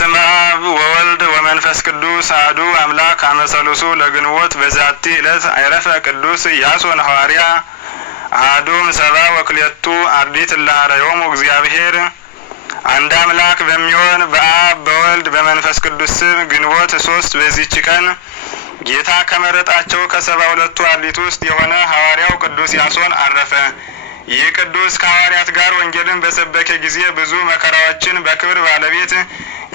በስመ አብ ወወልድ ወመንፈስ ቅዱስ አሐዱ አምላክ አመሰሉሱ ለግንቦት በዛቲ ዕለት አይረፈ ቅዱስ ያሶን ሐዋርያ አሐዱም ሰባ ወክልኤቱ አርዲት ለሐረዮሙ እግዚአብሔር። አንድ አምላክ በሚሆን በአብ በወልድ በመንፈስ ቅዱስ ስም ግንቦት 3 በዚህች ቀን ጌታ ከመረጣቸው ከ72ቱ አርዲት ውስጥ የሆነ ሐዋርያው ቅዱስ ያሶን አረፈ። ይህ ቅዱስ ከሐዋርያት ጋር ወንጌልን በሰበከ ጊዜ ብዙ መከራዎችን በክብር ባለቤት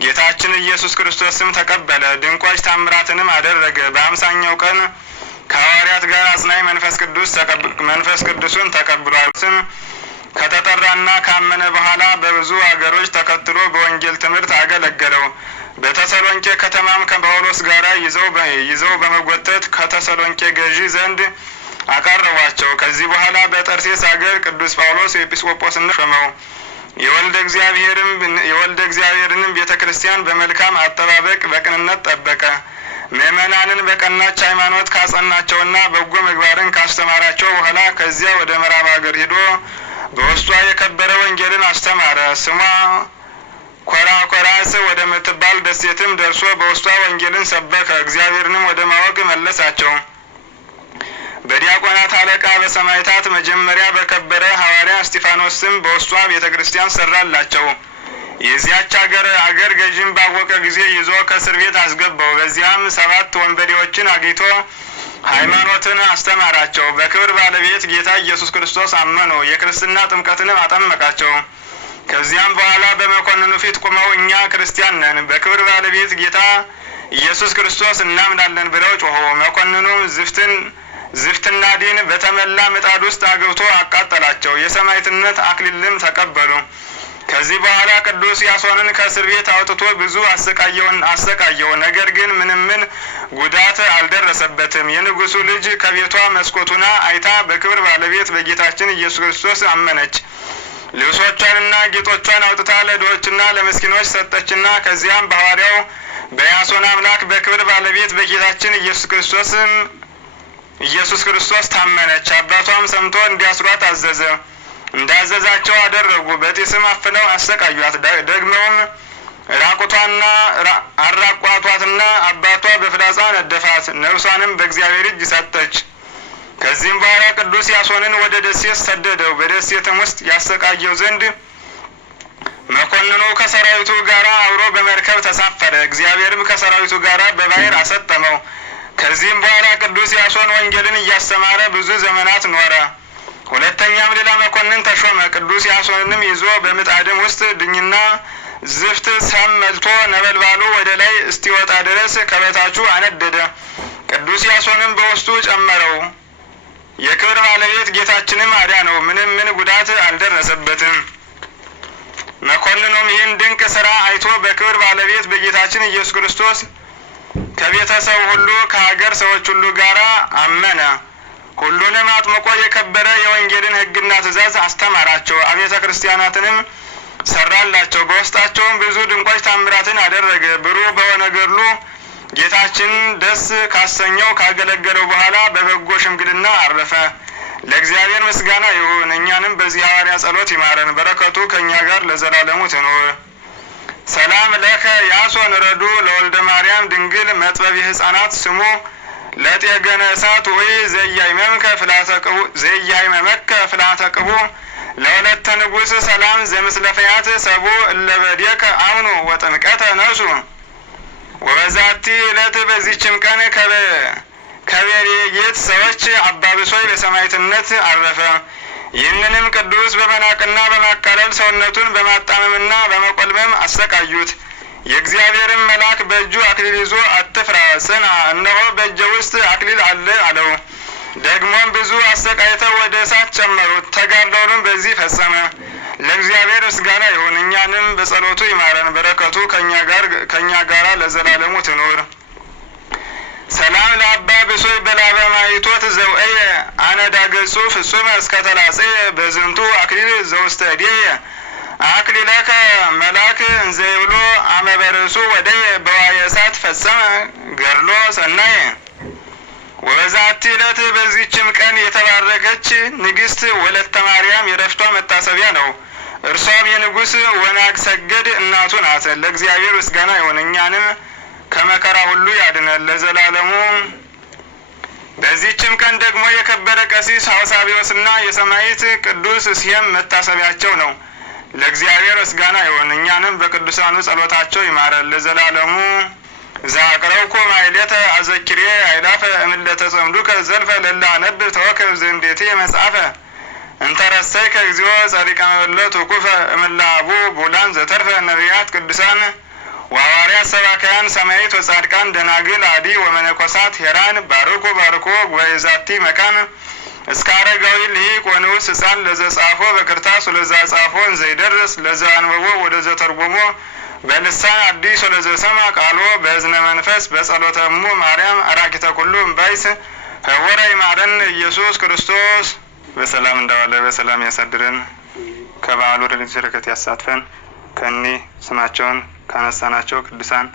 ጌታችን ኢየሱስ ክርስቶስም ተቀበለ። ድንቆች ታምራትንም አደረገ። በ50ኛው ቀን ከሐዋርያት ጋር አጽናኝ መንፈስ ቅዱስን ተቀብሏል። ስም ከተጠራና ካመነ በኋላ በብዙ አገሮች ተከትሎ በወንጌል ትምህርት አገለገለው። በተሰሎንቄ ከተማም ከጳውሎስ ጋር ይዘው በመጎተት ከተሰሎንቄ ገዢ ዘንድ አቀረቧቸው። ከዚህ በኋላ በጠርሴስ አገር ቅዱስ ጳውሎስ ኤጲስቆጶስነት ሾመው። የወልደ እግዚአብሔርንም ቤተ ክርስቲያን በመልካም አጠባበቅ በቅንነት ጠበቀ። ምእመናንን በቀናች ሃይማኖት ካጸናቸውና በጎ ምግባርን ካስተማራቸው በኋላ ከዚያ ወደ ምዕራብ አገር ሄዶ በውስጧ የከበረ ወንጌልን አስተማረ። ስሟ ኮራኮራስ ወደ ምትባል ደሴትም ደርሶ በውስጧ ወንጌልን ሰበከ። እግዚአብሔርንም ወደ ማወቅ መለሳቸው። በዲያቆናት አለቃ በሰማዕታት መጀመሪያ በከበረ ሐዋርያ እስጢፋኖስ ስም በውስጧ ቤተ ክርስቲያን ሰራላቸው። የዚያች አገር ገዥም ባወቀ ጊዜ ይዞ ከእስር ቤት አስገባው። በዚያም 7 ወንበዴዎችን አግኝቶ ሃይማኖትን አስተማራቸው። በክብር ባለቤት ጌታ ኢየሱስ ክርስቶስ አመኑ። የክርስትና ጥምቀትንም አጠመቃቸው። ከዚያም በኋላ በመኮንኑ ፊት ቆመው እኛ ክርስቲያን ነን፣ በክብር ባለቤት ጌታ ኢየሱስ ክርስቶስ እናምናለን ብለው ጮኹ። መኮንኑም ዝፍትና ዲን በተመላ ምጣድ ውስጥ አግብቶ አቃጠላቸው። የሰማዕትነት አክሊልም ተቀበሉ። ከዚህ በኋላ ቅዱስ ያሶንን ከእስር ቤት አውጥቶ ብዙ አሰቃየው። ነገር ግን ምንም ጉዳት አልደረሰበትም። የንጉሱ ልጅ ከቤቷ መስኮቱና አይታ በክብር ባለቤት በጌታችን ኢየሱስ ክርስቶስ አመነች። ልብሶቿንና ጌጦቿን አውጥታ ለድሆችና ለምስኪኖች ሰጠችና ከዚያም በሐዋርያው በያሶን አምላክ በክብር ባለቤት በጌታችን ኢየሱስ ክርስቶስ ታመነች። አባቷም ሰምቶ እንዲያስሯት አዘዘ። እንዳዘዛቸው አደረጉ። በጢስም አፍነው አሰቃዩት። ደግመውም አራቋቷትና አባቷ በፍላጻ ነደፋት። ነፍሷንም በእግዚአብሔር እጅ ሰጠች። ከዚህም በኋላ ቅዱስ ያሶንን ወደ ደሴት ሰደደው። በደሴትም ውስጥ ያሰቃየው ዘንድ መኮንኑ ከሰራዊቱ ጋር አብሮ በመርከብ ተሳፈረ። እግዚአብሔርም ከሰራዊቱ ጋር በባህር አሰጠመው። ከዚህም በኋላ ቅዱስ ያሶን ወንጌልን እያስተማረ ብዙ ዘመናት ኖረ። ሁለተኛም ሌላ መኮንን ተሾመ። ቅዱስ ያሶንንም ይዞ በምጣድም ውስጥ ድኝና ዝፍት ሰም መልቶ ነበልባሉ ወደ ላይ እስቲወጣ ድረስ ከበታቹ አነደደ። ቅዱስ ያሶንም በውስጡ ጨመረው። የክብር ባለቤት ጌታችንም አዳነው። ምንም ጉዳት አልደረሰበትም። መኮንኑም ይህን ድንቅ ስራ አይቶ በክብር ባለቤት በጌታችን ኢየሱስ ክርስቶስ ከቤተሰብ ሁሉ ከሀገር ሰዎች ሁሉ ጋር አመነ። ሁሉንም አጥምቆ የከበረ የወንጌልን ሕግና ትእዛዝ አስተማራቸው። አብያተ ክርስቲያናትንም ሰራላቸው። በውስጣቸውም ብዙ ድንቆች ታምራትን አደረገ። ብሩህ በሆነ ገድሉ ጌታችን ደስ ካሰኘው ካገለገለው በኋላ በበጎ ሽምግልና አረፈ። ለእግዚአብሔር ምስጋና ይሁን። እኛንም በዚህ ሐዋርያ ጸሎት ይማረን፣ በረከቱ ከእኛ ጋር ለዘላለሙ ትኑር። ሰላም ለከ ያሶን ረዱ ለወልደ ማርያም ድንግል መጥበቢ ሕፃናት ስሙ ለጤገነ እሳት ወይ ዘያይመመከ ፍላተ ቅቡ ለወለተ ንጉሥ ሰላም ዘምስለፈያት ሰቡ እለበዴከ አምኑ ወጥምቀተ ነሱ። ወበዛቲ ዕለት በዚችም ቀን ከቤሬጌት ሰዎች አባ ብሶይ በሰማዕትነት አረፈ። ይህንንም ቅዱስ በመናቅና በማቃለል ሰውነቱን በማጣመምና በመቆልመም አሰቃዩት። የእግዚአብሔርን መልአክ በእጁ አክሊል ይዞ አትፍራ፣ ጽና፣ እነሆ በእጄ ውስጥ አክሊል አለ አለው። ደግሞም ብዙ አሰቃይተው ወደ እሳት ጨመሩት። ተጋድሎውንም በዚህ ፈጸመ። ለእግዚአብሔር ምስጋና ይሁን። እኛንም በጸሎቱ ይማረን፣ በረከቱ ከእኛ ጋር ለዘላለሙ ትኑር። ሰላም ለአባ ብሶይ በላበ ማይቶት ዘውእየ አነዳገጹ ፍጹመ እስከተላጽየ በዝንቱ አክሊል ዘውስተ እዴየ አክሊለከ መልአክ እንዘይብሎ አመበርሱ ወደየ በዋየ እሳት ፈጸመ ገድሎ ሰናየ። ወበዛቲ ዕለት በዚህችም ቀን የተባረከች ንግሥት ወለተ ማርያም የረፍቷ መታሰቢያ ነው። እርሷም የንጉሥ ወናግ ሰገድ እናቱ ናት። ለእግዚአብሔር ምስጋና ይሁን፣ እኛንም ከመከራ ሁሉ ያድነን ለዘላለሙ። በዚህችም ቀን ደግሞ የከበረ ቀሲስ አውሳብዮስና የሰማዕት ቅዱስ እስየም መታሰቢያቸው ነው። ለእግዚአብሔር ምስጋና ይሁን፣ እኛንም በቅዱሳኑ ጸሎታቸው ይማረን ለዘላለሙ። ዛቅረብኩ ማሕሌተ አዘኪሬ አእላፈ እምለተ ጸምዱከ ዘልፈ ለላ አነብብ ተወከብ ዘንዴቴ መጽሐፈ እንተረሰይከ እግዚኦ ጸሪቀ መበለት ውኩፈ እምላቡ ቡላን ዘተርፈ ነቢያት ቅዱሳን ወሐዋርያት ሰባክያን ሰማዕት ወጻድቃን ደናግል አዲ ወመነኮሳት ሄራን ባርኩ ባርኮ ጉባኤ ዛቲ መካን እስከ አረጋዊ ልሂቅ ወንዑስ ሕፃን ለዘጻፎ በክርታስ ወለዛ ጻፎን ዘይደርስ ለዛ አንበቦ ወደዘ ተርጉሞ በልሳን አዲስ ወለዘሰማ ቃሎ በእዝነ መንፈስ በጸሎተ እሙ ማርያም አራቂተ ኩሉ እምባይስ ህወረ ይማረን ኢየሱስ ክርስቶስ። በሰላም እንዳዋለ በሰላም ያሳድረን። ከበዓሉ ረድኤት በረከት ያሳትፈን። ከኒ ስማቸውን ካነሳናቸው ቅዱሳን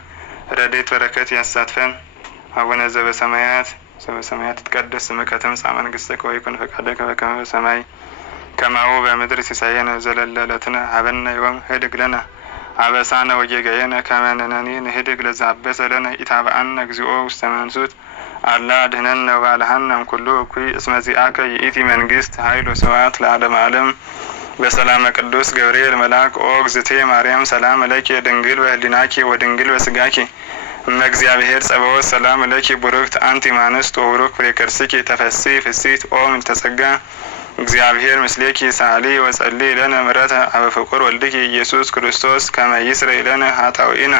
ረድኤት በረከት ያሳትፈን። አቡነ ዘበሰማያት ይትቀደስ ስምከ ትምጻእ መንግሥትከ ወይኩን ፈቃድከ በከመ በሰማይ ከማሁ በምድር ሲሳየነ ዘለለ ዕለትነ ሀበነ ዮም ህድግ ለነ አበሳነ ወጌጋየነ ከመ ንሕነኒ ንህድግ ለዘአበሰ ለነ ኢታብአነ እግዚኦ ውስተ መንሱት አላ አድኅነነ ወባልሐነ እምኩሉ እኩይ እስመ ዚአከ ይእቲ መንግሥት ኃይል ወስብሐት ለዓለመ ዓለም። በሰላመ ቅዱስ ገብርኤል መልአክ ኦ እግዝእትየ ማርያም ሰላም ለኪ ድንግል በህሊናኪ ወድንግል በስጋኪ እመ እግዚአብሔር ጸባኦት ሰላም ለኪ ቡርክት አንቲ እምአንስት ወቡሩክ ፍሬ ከርሥኪ ተፈሥሒ ፍሥሕት ኦ ምልዕተ ጸጋ እግዚአብሔር ምስሌኪ ሳሊ ወጸልይ ለነ ምሕረተ አበ ፍቁር ወልድኪ ኢየሱስ ክርስቶስ ከመ ይስረይ ለነ ኃጣውኢነ